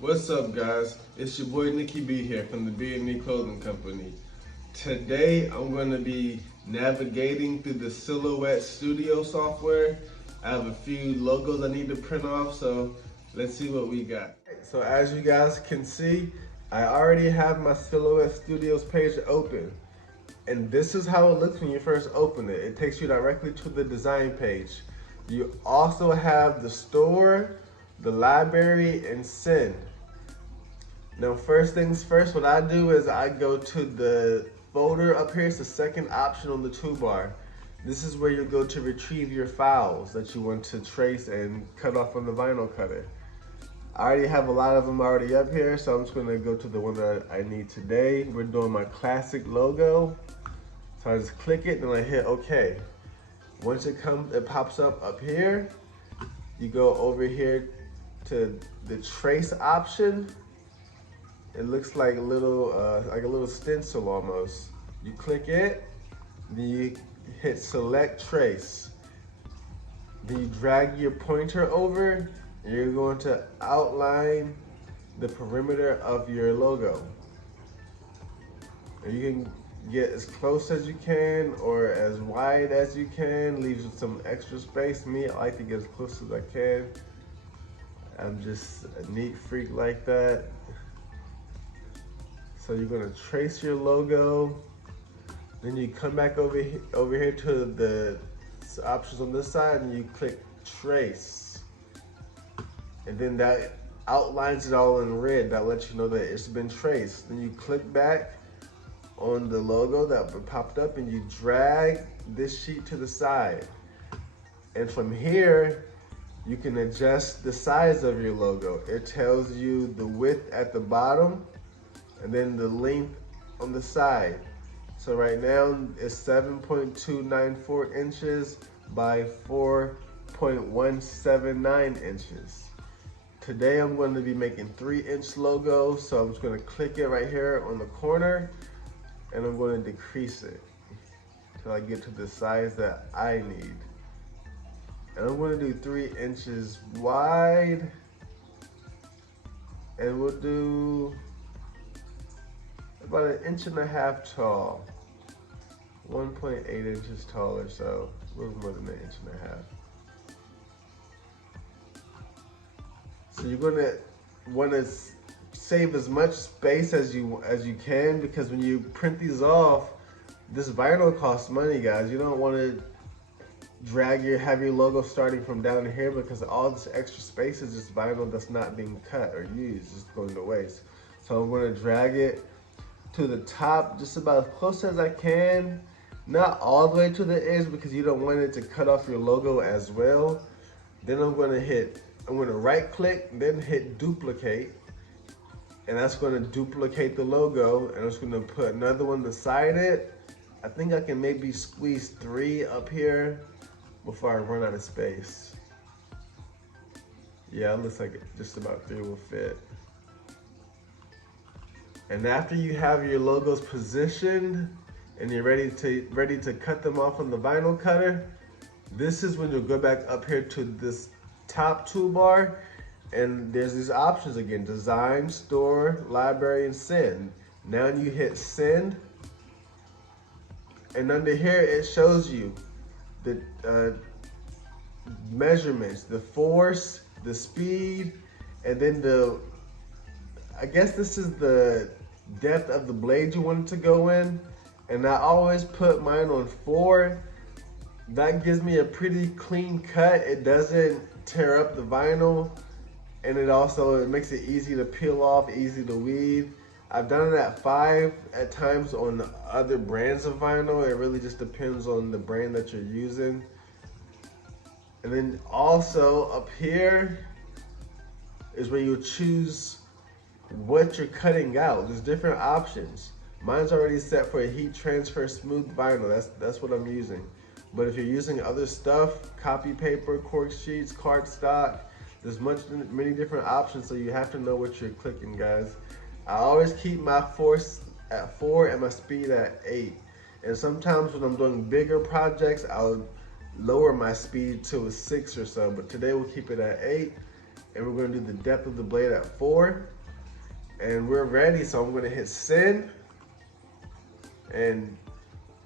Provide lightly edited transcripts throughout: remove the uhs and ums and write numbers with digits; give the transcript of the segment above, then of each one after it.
What's up, guys? It's your boy Nikki B here from the B&E Clothing Company. Today, I'm going to be navigating through the Silhouette Studio software. I have a few logos I need to print off, so let's see what we got. So as you guys can see, I already have my Silhouette Studios page open. And this is how it looks when you first open it. It takes you directly to the design page. You also have the store, the library, and send. Now, first things first, what I do is I go to the folder up here. It's the second option on the toolbar. This is where you go to retrieve your files that you want to trace and cut off on the vinyl cutter. I already have a lot of them already up here, so I'm just gonna go to the one that I need today. We're doing my classic logo. So I just click it and I hit OK. Once it pops up here. You go over here to the trace option. It looks like a little stencil almost. You click it, then you hit select trace. Then you drag your pointer over, and you're going to outline the perimeter of your logo. And you can get as close as you can or as wide as you can, leaves some extra space. Me, I like to get as close as I can. I'm just a neat freak like that. So you're gonna trace your logo, then you come back over here to the options on this side and you click trace. And then that outlines it all in red. That lets you know that it's been traced. Then you click back on the logo that popped up and you drag this sheet to the side. And from here, you can adjust the size of your logo. It tells you the width at the bottom and then the length on the side. So right now it's 7.294 inches by 4.179 inches. Today I'm going to be making 3-inch logos, so I'm just going to click it right here on the corner and I'm going to decrease it until I get to the size that I need. And I'm going to do 3 inches wide, and we'll do about 1.5 inches tall, 1.8 inches tall or so, a little more than 1.5 inches. So you're gonna want to save as much space as you can, because when you print these off, this vinyl costs money, guys. You don't want to have your logo starting from down here, because all this extra space is just vinyl that's not being cut or used, just going to waste. So I'm going to drag it to the top, just about as close as I can, not all the way to the edge because you don't want it to cut off your logo as well. Then I'm going to right click, then hit duplicate, and that's going to duplicate the logo, and I'm just going to put another one beside it. I think I can maybe squeeze 3 up here before I run out of space. Yeah, it looks like just about 3 will fit. And after you have your logos positioned and you're ready to cut them off on the vinyl cutter, this is when you'll go back up here to this top toolbar, and there's these options again: design, store, library, and send. Now you hit send, and under here it shows you the measurements, the force, the speed, and then I guess this is the depth of the blade you want it to go in. And I always put mine on 4. That gives me a pretty clean cut. It doesn't tear up the vinyl, and it makes it easy to peel off, easy to weave. I've done it at 5 at times on other brands of vinyl. It really just depends on the brand that you're using. And then also up here is where you choose what you're cutting out. There's different options. Mine's already set for a heat transfer smooth vinyl. That's what I'm using. But if you're using other stuff, copy paper, cork sheets, cardstock, there's many different options, so you have to know what you're clicking, guys. I always keep my force at 4 and my speed at 8. And sometimes when I'm doing bigger projects, I'll lower my speed to a 6 or so, but today we'll keep it at 8. and we're gonna do the depth of the blade at 4. And we're ready, so I'm gonna hit send. And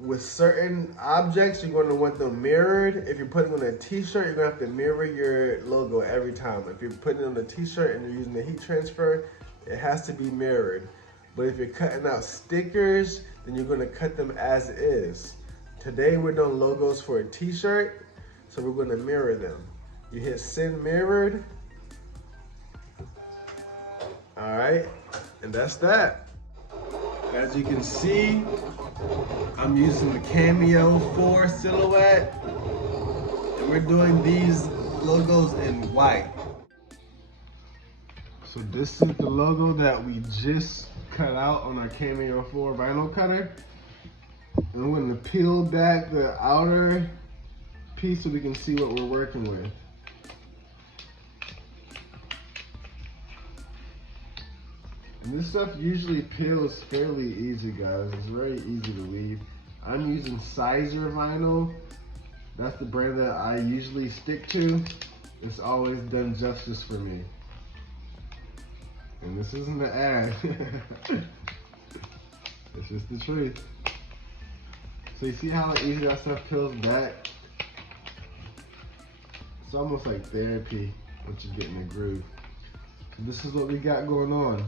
with certain objects, you're gonna want them mirrored. If you're putting on a t-shirt, you're gonna have to mirror your logo every time. If you're putting it on a t-shirt and you're using the heat transfer, it has to be mirrored. But if you're cutting out stickers, then you're gonna cut them as is. Today we're doing logos for a t-shirt, so we're gonna mirror them. You hit send mirrored. All right, and that's that. As you can see, I'm using the Cameo 4 silhouette, and we're doing these logos in white. So this is the logo that we just cut out on our Cameo 4 vinyl cutter. And I'm going to peel back the outer piece so we can see what we're working with. And this stuff usually peels fairly easy, guys. It's very easy to leave. I'm using Sizer vinyl. That's the brand that I usually stick to. It's always done justice for me. And this isn't an ad. It's just the truth. So you see how easy that stuff peels back? It's almost like therapy once you get in the groove. So this is what we got going on.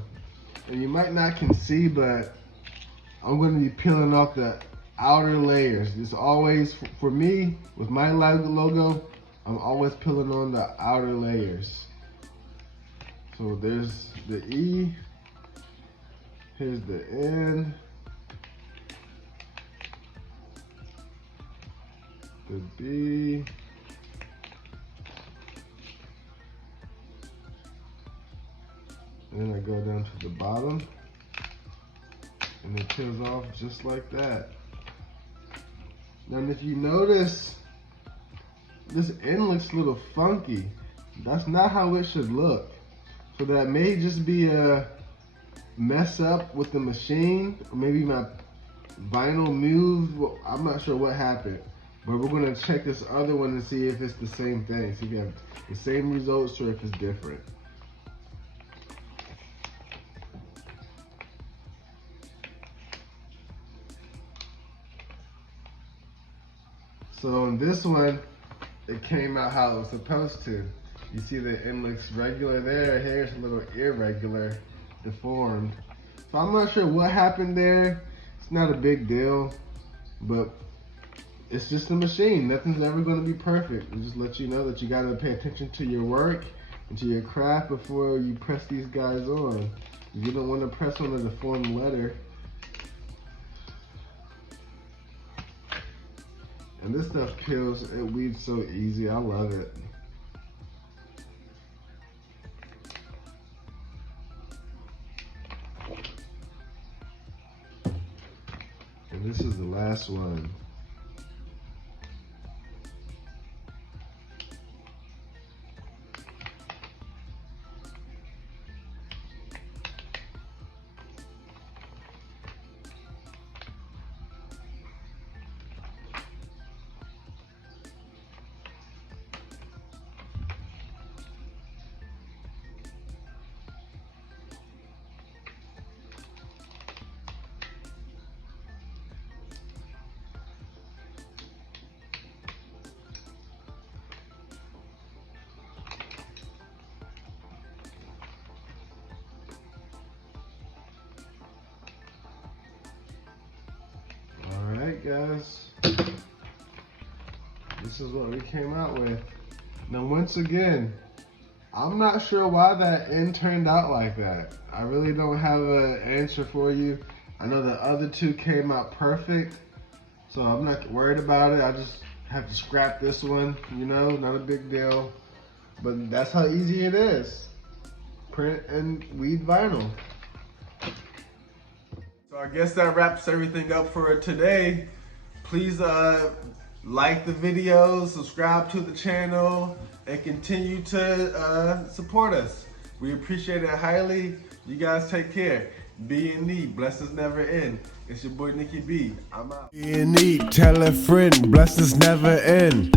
And you might not can see, but I'm going to be peeling off the outer layers. It's always, for me, with my logo, I'm always peeling on the outer layers. So there's the E, here's the N, the B, and then I go down to the bottom, and it peels off just like that. Now if you notice, this end looks a little funky. That's not how it should look. So that may just be a mess up with the machine, or maybe my vinyl moved. Well, I'm not sure what happened, but we're gonna check this other one and see if it's the same thing. See if you have the same results or if it's different. So on this one, it came out how it was supposed to. You see the end looks regular there, here's a little irregular, deformed. So I'm not sure what happened there. It's not a big deal, but it's just a machine. Nothing's ever gonna be perfect. It just lets you know that you gotta pay attention to your work and to your craft before you press these guys on. You don't wanna press on a deformed letter. And this stuff peels, it weaves so easy, I love it. And this is the last one. Alright guys, this is what we came out with. Now once again, I'm not sure why that end turned out like that. I really don't have an answer for you. I know the other two came out perfect, so I'm not worried about it. I just have to scrap this one, you know, not a big deal. But that's how easy it is. Print and weed vinyl. So I guess that wraps everything up for today. Please like the video, subscribe to the channel, and continue to support us. We appreciate it highly. You guys take care. Be in need, blessings never end. It's your boy Nikki B. I'm out. Be in need, tell a friend, blessings never end.